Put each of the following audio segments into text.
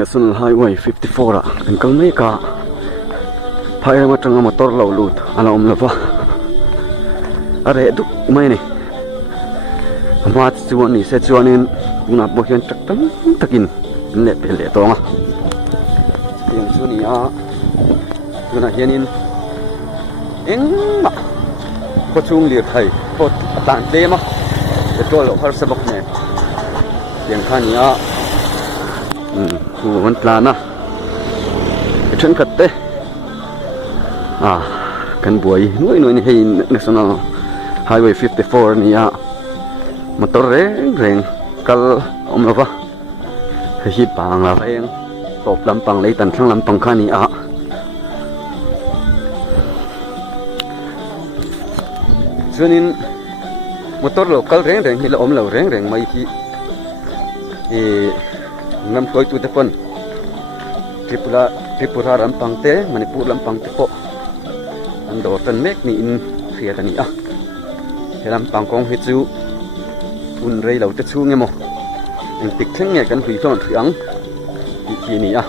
National Highway 54 ah kan kal mai ka phai ma tanga motor lo lut ala om lova are du mai ni amat chuan ni se chuanin tuna bo hian tak tam takin le pele tonga yang chuni a tuna hianin engma ko chung lir thai pot atan tlema petrol har sabak ne yang khania huwan tlana chen katte kan buai noi ni hei National Highway 54 ni a motor reng kal omlova hi pang la reng top lampang lei tan thlang lampang khani a chuanin motor local reng hi la om lo reng mai hi ngam koi tu te pon Tripura lampang te Manipur lampang te po ando tan mek ni in khia tani a helam pangkong hi chu un rei lo te chu ngemo eng tik thleng nge kan hui thon thiang hi ni a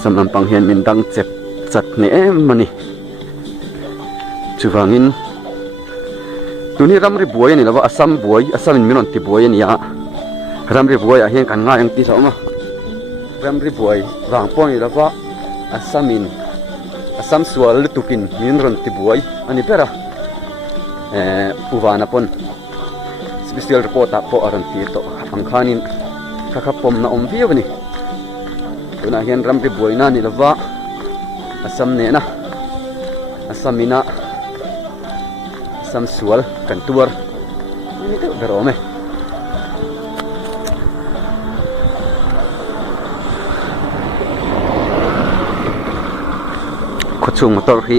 sam lampang hian min dang chep chat ne em mani chuwangin tuni ramri buai ni lawa asam buai asam in minon ti buai ni a ramri buai a hian kan nga yang ti thawma ramri buai wang poni lawa asam sual tukin min ron ti buai ani pera puwana pon special report a po aron ti to angkhanin kakapom na omviu ni tuna hian ramri buai na ni lawa asam ne na asamina sam sual kan tuar ini tu berome ko chung motor hi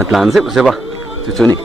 atlan zep zeba chu chu ni